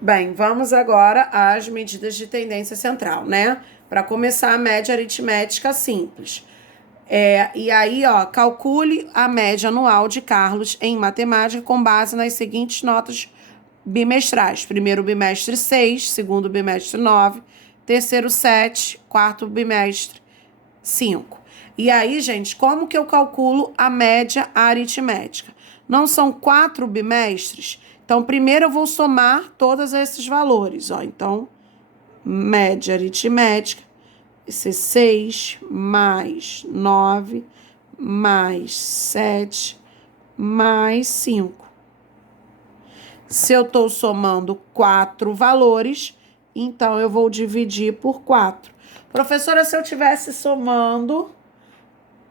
Bem, vamos agora às medidas de tendência central, né? Para começar a média aritmética simples. E aí, ó, calcule a média anual de Carlos em matemática com base nas seguintes notas bimestrais. Primeiro bimestre, 6. Segundo bimestre, 9. Terceiro, 7. Quarto bimestre, 5. E aí, gente, como que eu calculo a média aritmética? Não são 4 bimestres? Então, primeiro eu vou somar todos esses valores, ó. Então, média aritmética, esse 6 mais 9 mais 7 mais 5. Se eu estou somando 4 valores, então eu vou dividir por 4. Professora, se eu estivesse somando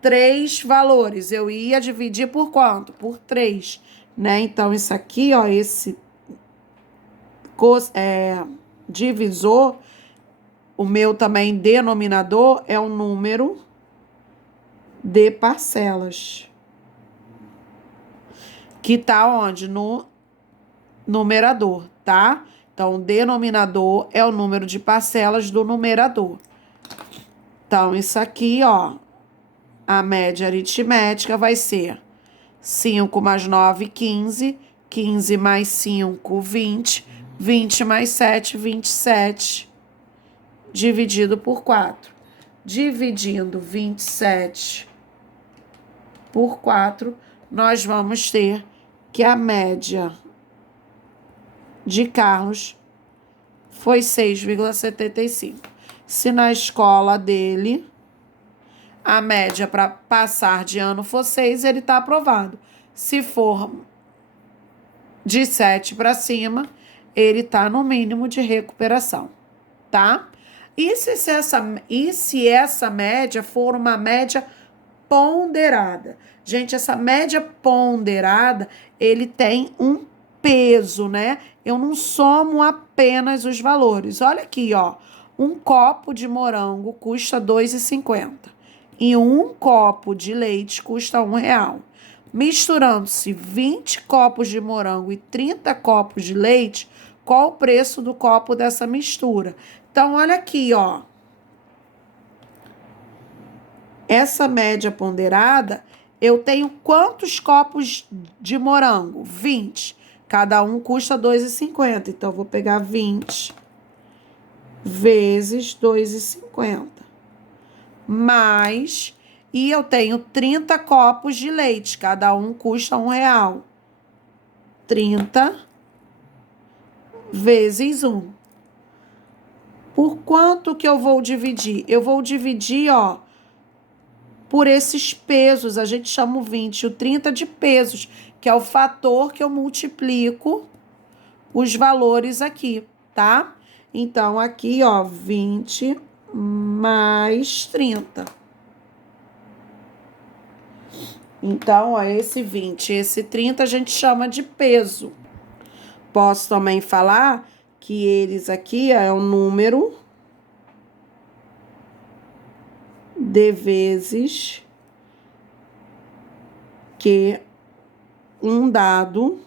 3 valores, eu ia dividir por quanto? Por 3, né? Então, isso aqui, ó, esse divisor, o meu também denominador é o número de parcelas. Que tá onde? No numerador, tá? Então, o denominador é o número de parcelas do numerador. Então, isso aqui, ó, a média aritmética vai ser 5 mais 9, 15. 15 mais 5, 20. 20 mais 7, 27. Dividido por 4. Dividindo 27 por 4, nós vamos ter que a média de Carlos foi 6,75. Se na escola dele a média para passar de ano for 6, ele está aprovado. Se for de 7 para cima, ele está no mínimo de recuperação, tá? E se essa média for uma média ponderada? Gente, essa média ponderada, ele tem um peso, né? Eu não somo apenas os valores. Olha aqui, ó. Um copo de morango custa R$ 2,50 e um copo de leite custa R$ 1. Misturando-se 20 copos de morango e 30 copos de leite, qual o preço do copo dessa mistura? Então, olha aqui, ó. Essa média ponderada, eu tenho quantos copos de morango? 20. Cada um custa R$ 2,50. Então, eu vou pegar 20 vezes R$ 2,50. E eu tenho 30 copos de leite. Cada um custa R$ 1. 30 vezes 1. Por quanto que eu vou dividir? Eu vou dividir, ó, por esses pesos. A gente chama o 20 e o 30 de pesos, que é o fator que eu multiplico os valores aqui, tá? Então, aqui, ó, 20 mais 30. Então, ó, esse 20 e esse 30 a gente chama de peso. Posso também falar que eles aqui, ó, é o número de vezes que um dado,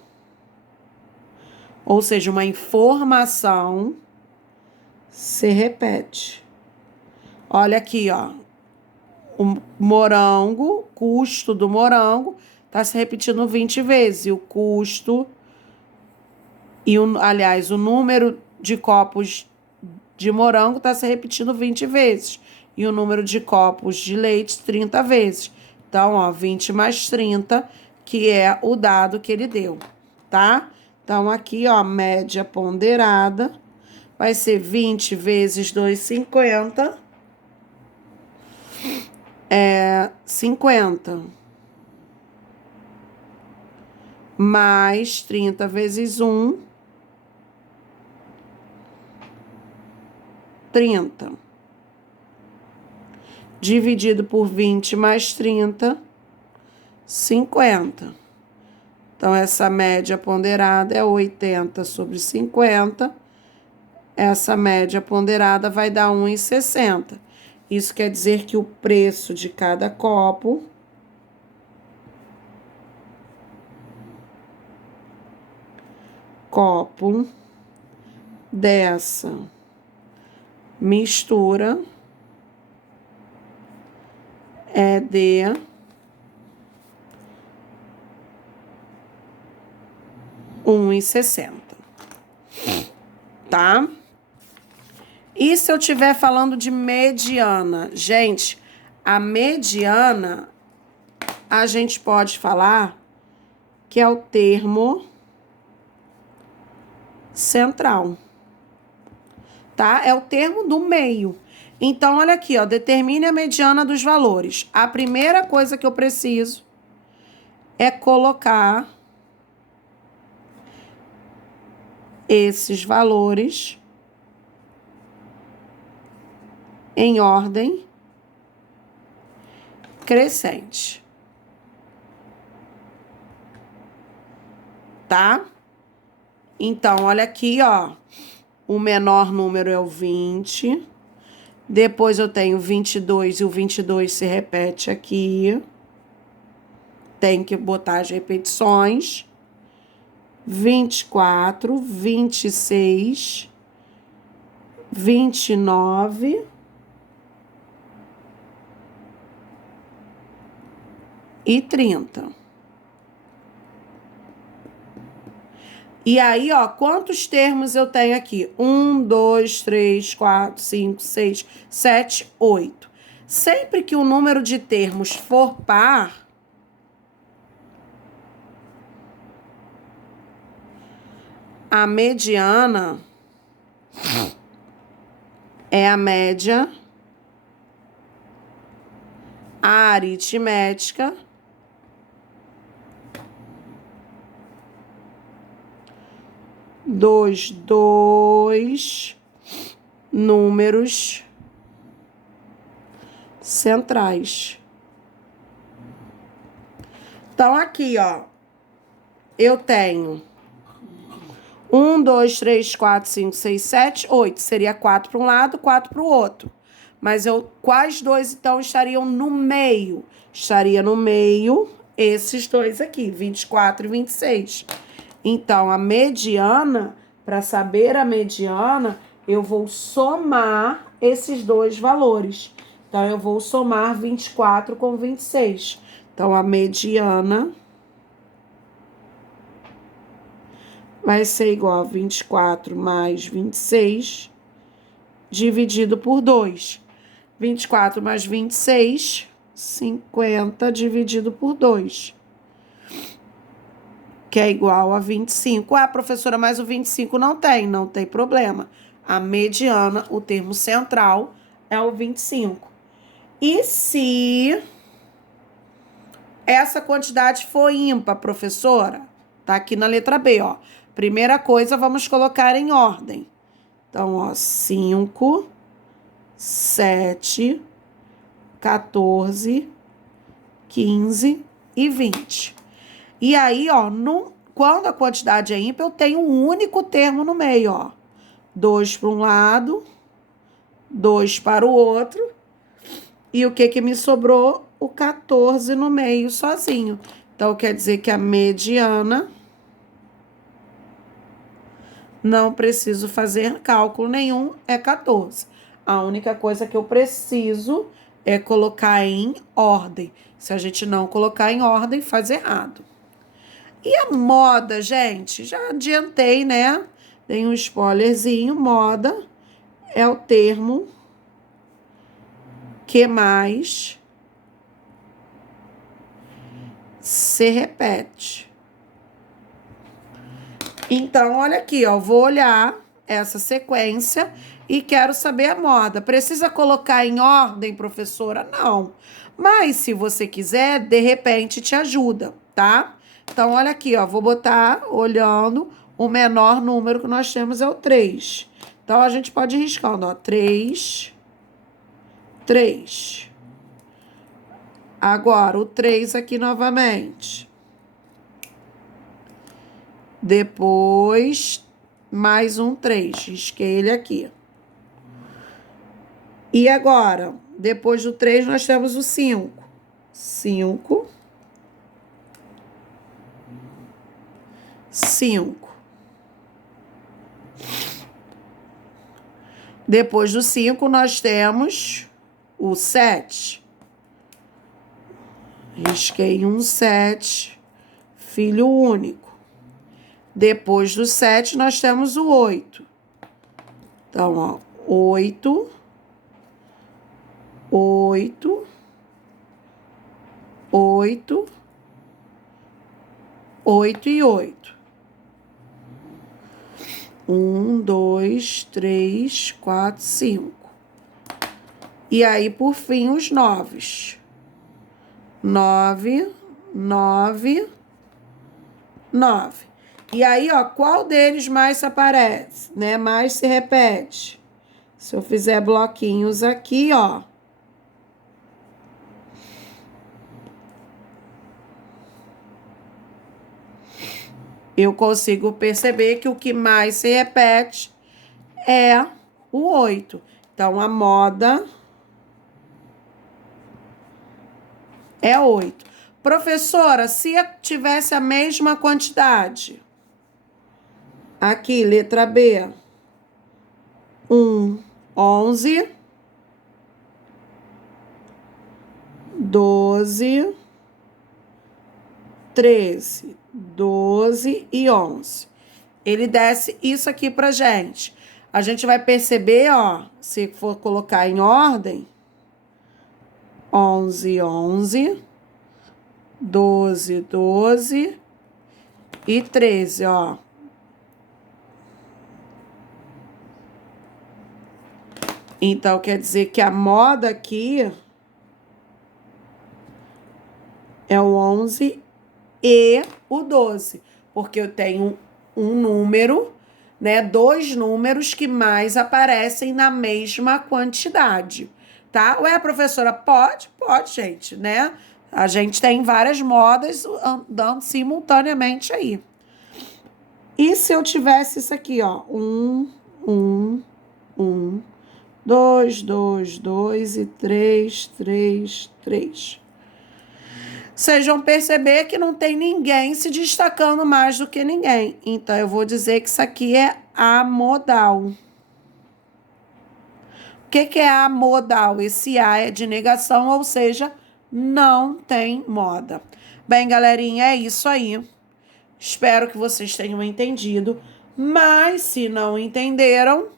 ou seja, uma informação, se repete. Olha aqui, ó. O morango, custo do morango, tá se repetindo 20 vezes. E o custo, aliás, o número de copos de morango tá se repetindo 20 vezes. E o número de copos de leite, 30 vezes. Então, ó, 20 mais 30, que é o dado que ele deu, tá? Então, aqui, ó, média ponderada vai ser 20 vezes 2,50, 50. Mais 30 vezes 1, 30. Dividido por 20 mais 30, 50. Então, essa média ponderada é 80 sobre 50. Essa média ponderada vai dar 1,60. Isso quer dizer que o preço de cada copo dessa mistura é de 1,60, tá? E se eu estiver falando de mediana? Gente, a mediana, a gente pode falar que é o termo central, tá? É o termo do meio. Então, olha aqui, ó, determine a mediana dos valores. A primeira coisa que eu preciso é colocar esses valores em ordem crescente, tá? Então, olha aqui, ó. O menor número é o 20. Depois eu tenho 22 e o 22 se repete aqui. Tem que botar as repetições. 24, 26, 29 e 30. E aí, ó, quantos termos eu tenho aqui? 1, 2, 3, 4, 5, 6, 7, 8. Sempre que o número de termos for par, a mediana é a média aritmética dos dois números centrais. Então, aqui, ó, eu tenho 1, 2, 3, 4, 5, 6, 7, 8. Seria 4 para um lado, 4 para o outro. Mas quais dois, então, estariam no meio? Estaria no meio esses dois aqui, 24 e 26. Então, a mediana, para saber a mediana, eu vou somar esses dois valores. Então, eu vou somar 24 com 26. Então, a mediana vai ser igual a 24 mais 26, dividido por 2. 24 mais 26, 50, dividido por 2. Que é igual a 25. Ah, professora, mas o 25 não tem problema. A mediana, o termo central, é o 25. E se essa quantidade for ímpar, professora? Tá aqui na letra B, ó. Primeira coisa, vamos colocar em ordem. Então, ó, 5, 7, 14, 15 e 20. E aí, ó, quando a quantidade é ímpar, eu tenho um único termo no meio, ó. 2 para um lado, 2 para o outro. E o que me sobrou? O 14 no meio, sozinho. Então, quer dizer que a mediana, não preciso fazer cálculo nenhum, é 14. A única coisa que eu preciso é colocar em ordem. Se a gente não colocar em ordem, faz errado. E a moda, gente? Já adiantei, né? Tem um spoilerzinho. Moda é o termo que mais se repete. Então, olha aqui, ó. Vou olhar essa sequência e quero saber a moda. Precisa colocar em ordem, professora? Não. Mas, se você quiser, de repente te ajuda, tá? Então, olha aqui, ó. Vou botar, olhando, o menor número que nós temos é o 3. Então, a gente pode ir riscando, ó. 3, 3. Agora, o 3 aqui novamente. Depois, mais um 3. Risquei ele aqui. E agora, depois do 3, nós temos o 5. 5. 5. Depois do 5, nós temos o 7. Risquei um 7, filho único. Depois do 7, nós temos o 8. Então, ó, 8, 8, 8, 8 e 8. 1, 2, 3, 4, 5. E aí, por fim, os 9. 9, 9, 9. E aí, ó, qual deles mais aparece, né? Mais se repete. Se eu fizer bloquinhos aqui, ó. Eu consigo perceber que o que mais se repete é o 8. Então, a moda é 8. Professora, se tivesse a mesma quantidade... Aqui, letra B. 1, 11, 12, 13, 12 e 11. Ele desce isso aqui pra gente. A gente vai perceber, ó, se for colocar em ordem, 11, 11, 12, 12 e 13, ó. Então, quer dizer que a moda aqui é o 11 e o 12. Porque eu tenho um número, né? 2 números que mais aparecem na mesma quantidade, tá? Ué, professora, pode? Pode, gente, né? A gente tem várias modas andando simultaneamente aí. E se eu tivesse isso aqui, ó? 1, 1, 1... 2, 2, 2 e 3, 3, 3. Vocês vão perceber que não tem ninguém se destacando mais do que ninguém. Então, eu vou dizer que isso aqui é amodal. O que é amodal? Esse A é de negação, ou seja, não tem moda. Bem, galerinha, é isso aí. Espero que vocês tenham entendido. Mas, se não entenderam...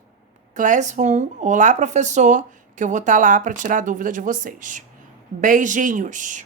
Classroom, olá professor, que eu vou estar lá para tirar a dúvida de vocês. Beijinhos!